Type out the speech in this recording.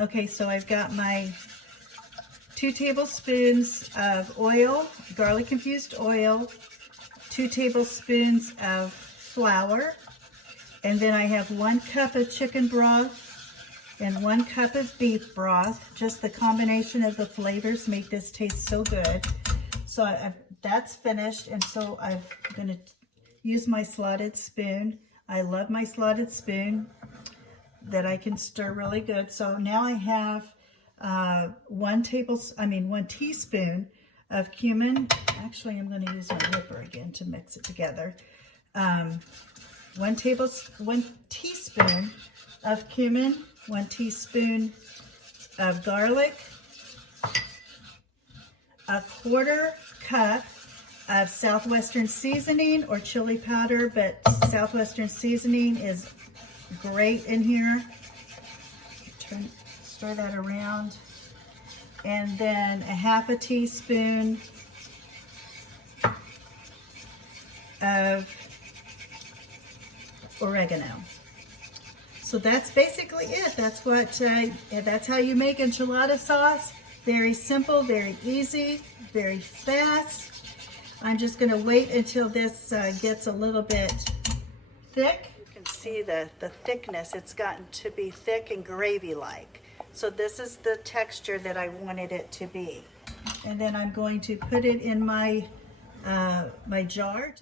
Okay, so I've got my 2 tablespoons of oil, garlic infused oil, 2 tablespoons of flour, and then I have 1 cup of chicken broth and 1 cup of beef broth. Just the combination of the flavors make this taste so good. So that's finished, and so I'm gonna use my slotted spoon. I love my slotted spoon that I can stir really good. So now I have 1 teaspoon of cumin. Actually, I'm going to use my whipper again to mix it together. 1 teaspoon of cumin, 1 teaspoon of garlic, 1/4 cup of Southwestern seasoning or chili powder, but Southwestern seasoning is great in here. Stir that around. And then 1/2 teaspoon of oregano. So that's basically it. That's that's how you make enchilada sauce. Very simple, very easy, very fast. I'm just going to wait until this gets a little bit thick. You can see the thickness. It's gotten to be thick and gravy-like. So this is the texture that I wanted it to be. And then I'm going to put it in my my jar.